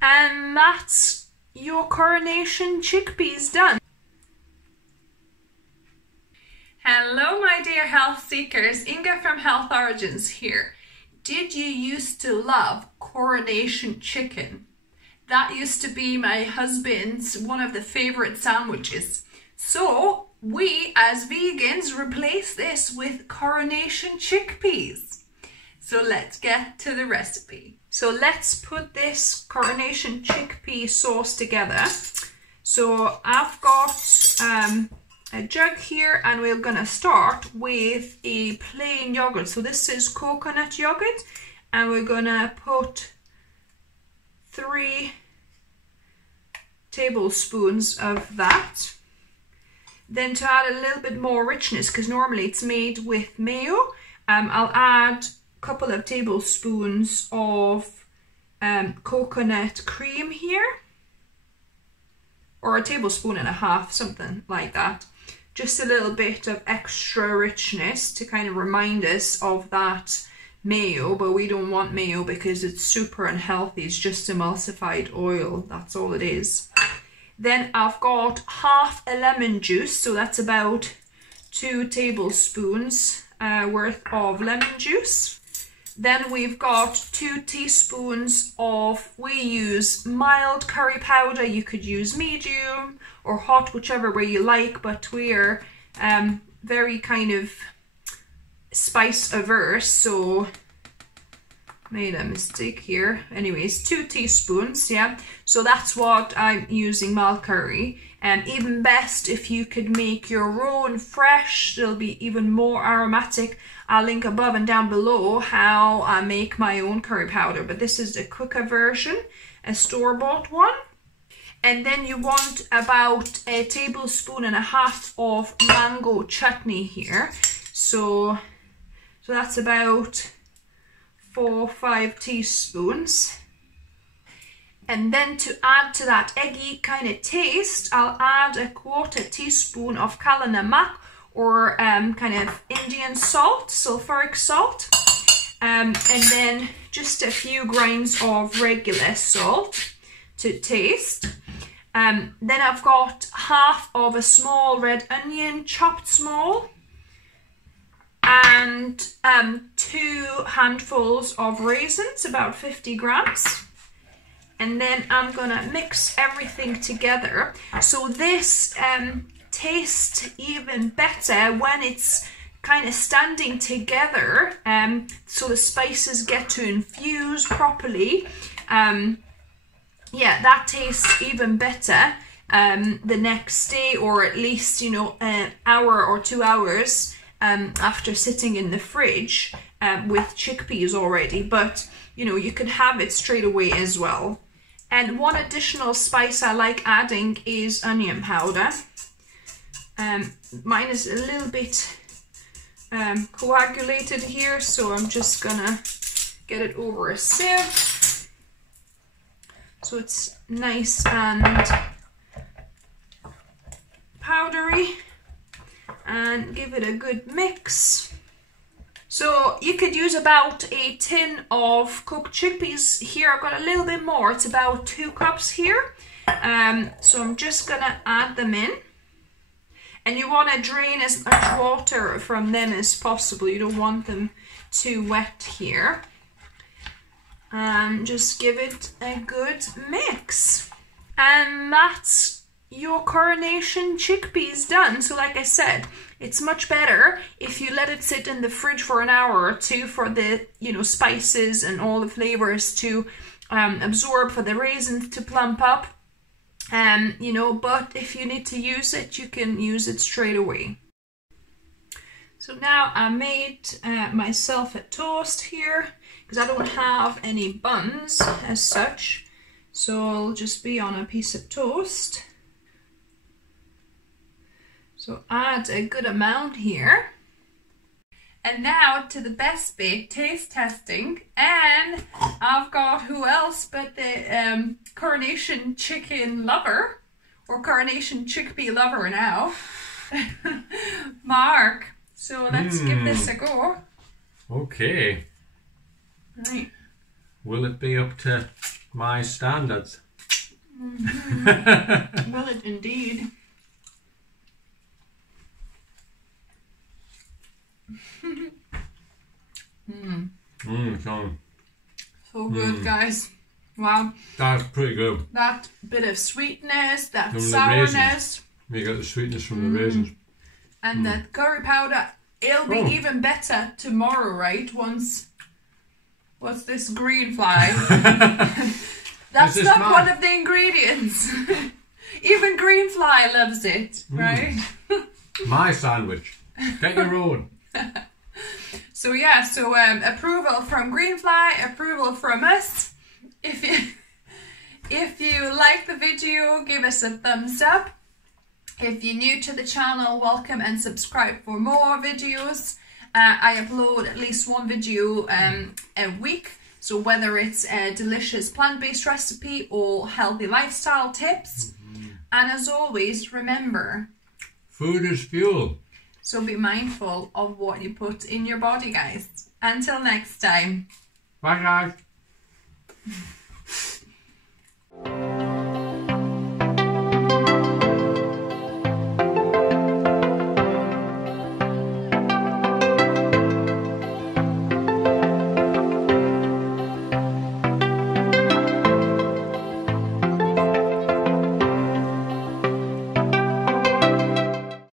And that's your Coronation Chickpeas done. Hello my dear health seekers, Inga from Health Origins here. Did you used to love Coronation Chicken? That used to be my husband's one of the favorite sandwiches. So we as vegans replace this with Coronation Chickpeas. So let's get to the recipe. So let's put this Coronation Chickpea sauce together. So I've got a jug here, and we're gonna start with a plain yogurt. So this is coconut yogurt, and we're gonna put 3 tablespoons of that. Then to add a little bit more richness, because normally it's made with mayo, I'll add a couple of tablespoons of coconut cream here, or a tablespoon and a half, something like that. Just a little bit of extra richness to kind of remind us of that mayo, but we don't want mayo because it's super unhealthy. It's just emulsified oil, that's all it is. Then I've got half a lemon juice, so that's about 2 tablespoons worth of lemon juice. Then we've got 2 teaspoons of, we use mild curry powder. You could use medium or hot, whichever way you like, but we're very kind of spice averse, so made a mistake here. Anyways, 2 teaspoons, yeah. So that's what I'm using, mild curry. And even best if you could make your own fresh, it'll be even more aromatic. I'll link above and down below how I make my own curry powder, but this is a quicker version, a store-bought one. And then you want about 1.5 tablespoons of mango chutney here. So that's about 4 or 5 teaspoons. And then to add to that eggy kind of taste, I'll add 1/4 teaspoon of kala namak, or kind of Indian salt, sulfuric salt. And then just a few grains of regular salt to taste. Then I've got half of a small red onion, chopped small, and 2 handfuls of raisins, about 50 grams. And then I'm gonna mix everything together. So this tastes even better when it's kind of standing together, so the spices get to infuse properly. Yeah, that tastes even better the next day, or at least, you know, an hour or 2 hours after sitting in the fridge with chickpeas already. But, you know, you can have it straight away as well. And one additional spice I like adding is onion powder. Mine is a little bit coagulated here, so I'm just gonna get it over a sieve so it's nice and powdery, and give it a good mix. So you could use about a tin of cooked chickpeas. Here I've got a little bit more, it's about 2 cups here. So I'm just gonna add them in. And you want to drain as much water from them as possible. You don't want them too wet here. Just give it a good mix. And that's your Coronation Chickpeas done. So like I said, it's much better if you let it sit in the fridge for an hour or 2 for the, you know, spices and all the flavors to absorb, for the raisins to plump up. You know, but if you need to use it, you can use it straight away. So now I made myself a toast here, because I don't have any buns as such. So I'll just be on a piece of toast. So add a good amount here. And now to the best bit, taste testing. And I've got who else but the Coronation Chicken lover, or Coronation Chickpea lover now, Mark. So let's give this a go. Okay. Right. Will it be up to my standards. Will it indeed? So good, guys. Wow. That's pretty good. That bit of sweetness, that From sourness. You get the sweetness from the raisins. And the curry powder. It'll be even better tomorrow, right? What's this green fly? That's not one of the ingredients. Even green fly loves it, right? My sandwich. Get your own. So yeah, approval from Greenfly, approval from us. If you like the video, give us a thumbs up. If you're new to the channel, welcome and subscribe for more videos. I upload at least one video a week. So whether it's a delicious plant-based recipe or healthy lifestyle tips. And as always, remember, food is fuel. So be mindful of what you put in your body, guys. Until next time. Bye, guys.